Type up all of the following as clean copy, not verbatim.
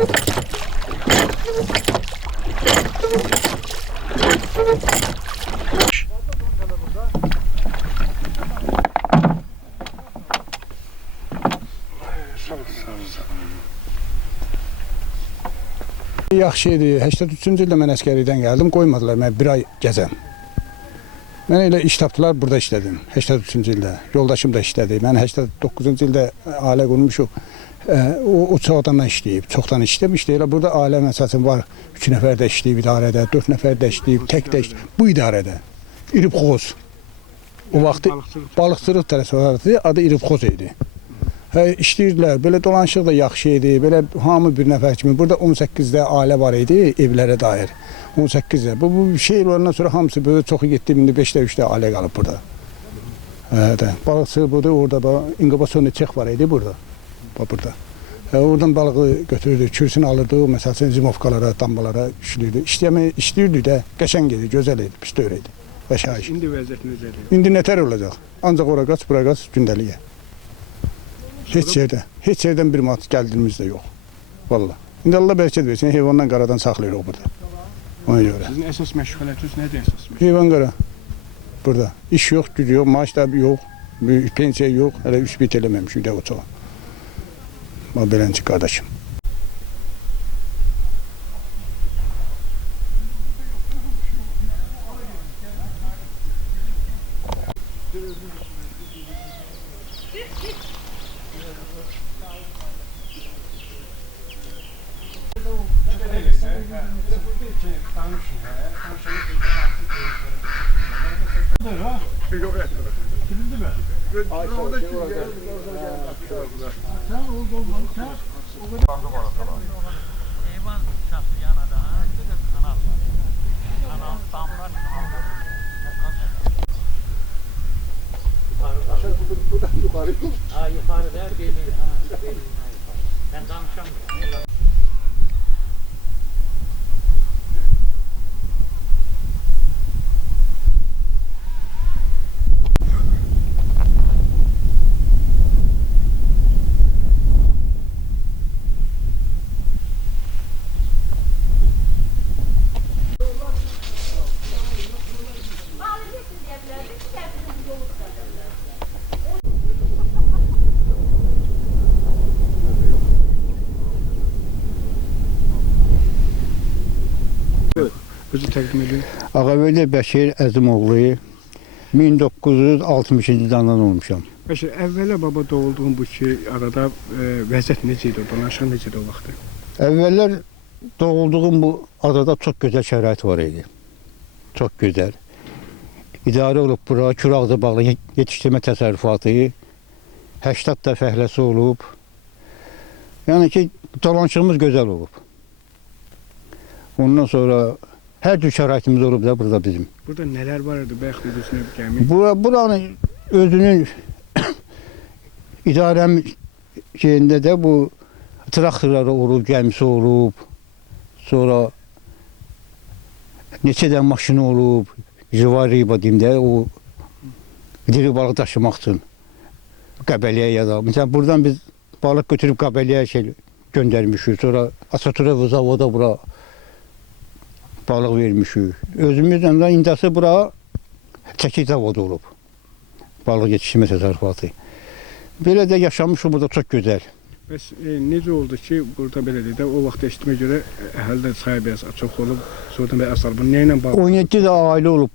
Yaxşı idi. 83-cü ildə mən əskərlikdən gəldim, qoymadılar mən bir ay gəzəm. Mən elə iş tapdılar, burada işlədim 83-cü ildə. Yoldaşım da işlədi. Mən 89-cu ildə ailə qurmuşuq. O çoxdan işləyib, çoxdan işləmişdi. Elə burada ailə məsələn var. 3 nəfər də işləyib idarədə, 4 nəfər də işləyib, tək də işləyib. Bu idarədə İribxoz. O vaxt balıqçılıq təsərrüfatı adı İribxoz idi. İşləyirdilər, belə dolanışıq da yaxşı idi, belə hamı bir nəfər kimi. Burada 18-də ailə var idi, evlərə dair. 18-də. Bu şehir olandan sonra hamısı böyle çoxu getdi, indi 5-də 3-də ailə qalıb burada. Balıqçı budur, orada inkubasyon çex var idi burada. Burada. Oradan balığı götürürdü, kürsünü alırdı, məsələn zimovkalara, dambalara işləyirdi. İşləyirdi də, qəşəng idi, gözəl idi, pis deyil idi. İndi vəziyyət necədir? İndi nətər olacaq? Ancaq ora qaç, bura qaç, gündəliyə. Heç yerdən bir manat gəldiyimiz də yox. Vallahi. İndi Allah bərəkət versin, heyvandan qaradan saxlayırıq burada. Ona görə. Sizin əsas məşğuliyyətiniz nədir əsas? Heyvan qara. Burada. İş yox, gücü yox, maaş da yox, pensiya yox, hələ 3 bit eləməmişik də o çoğu. Beləncə qardaşım. Yukarıda belli. Ben danışamıyorum. Özü təqdim edin. Ağabeyli Bəşir Əzimoğlu 1960-cı ildən olmuşam. Bəşir, əvvələ baba doğulduğun bu ki arada vəziyyət necə idi, dolanışıq necə idi o vaxtı? Əvvəllər doğulduğum bu adada çox gözəl şərait var idi. Çox gözəl. İdarə olub bura, Kürağda bağlı yetişdirmə təsərrüfatı, 80 da fəhləsi olub. Yəni ki, dolanışığımız gözəl olub. Ondan sonra hər cür şəraitimiz olub da burada bizim. Burada nələr var idi, bəyək düzünü gəmi? Buranın özünün idarəm şeyində də bu traktorları olub, gəmisi olub, sonra neçə də maşını olub, jivariba deyim də, o diri balıq daşımaq üçün Qəbəliyə ya da. Məsələn, buradan biz balıq götürüb Qəbəliyə göndərmişik, sonra Asaturov zavoda bura balıq vermişik. Özümüzdən də indəsi bura çəkik zavodu olub. Balıq yetişdirmə təsərrüfatı. Belə də yaşamışıq burada çox gözəl. Bəs necə oldu ki, burada belə deyək də, o vaxt eşitmə görə əhalidə sayı biraz çox olub, sonradan bir əsal. Bu nə ilə bağlı? 17 də ailə olub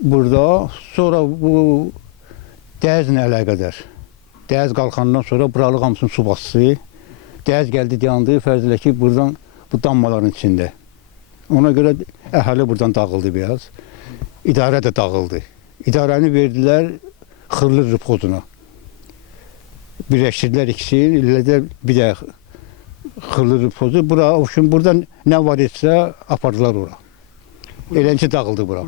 burada, sonra bu Dəyəzlə əlaqədar. Dəyəz qalxandan sonra buralıq hamısının su basısı. Dəyəz gəldi, dayandı, fərz elə ki, buradan bu dammaların içində. Ona görə əhali buradan dağıldı biraz. İdarə də dağıldı. İdarəni verdilər Xırlı Rıbxozuna. Birləşdirdilər ikisini, elədilər bir də Xırlı Rıbxozu. Buradan nə var etsə apardılar ora. Eləncə dağıldı bura.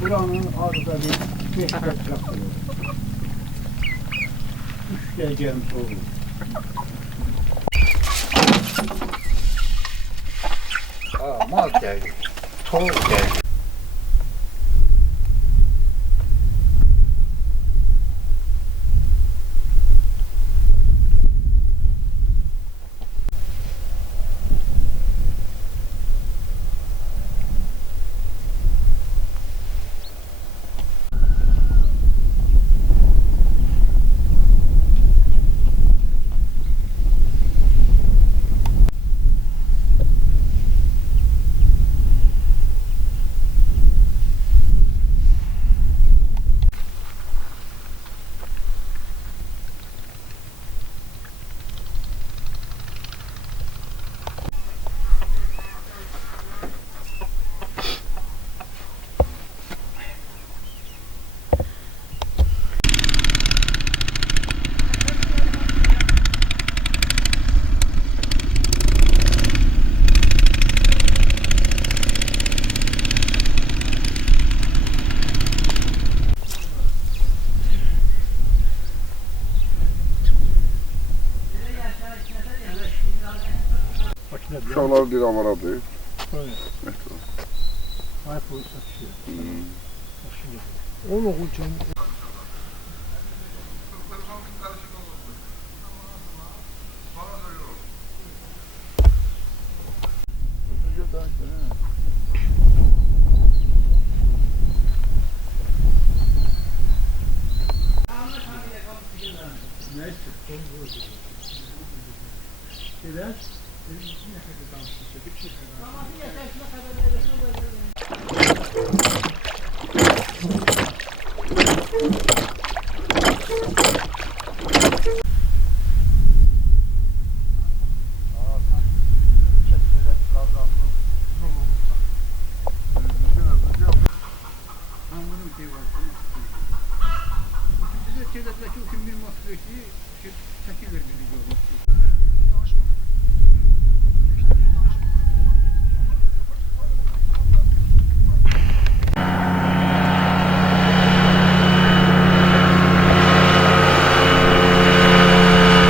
Buranın arada bir 5 metre 3 dəqiqəm olur. Mal gəlir, toz gəlir. Uşaqlar bir avaradır. Ay polis atışıyor. Onun için Bize çevredeki o kim bir mahsulü ki şekil vermeli diyorum.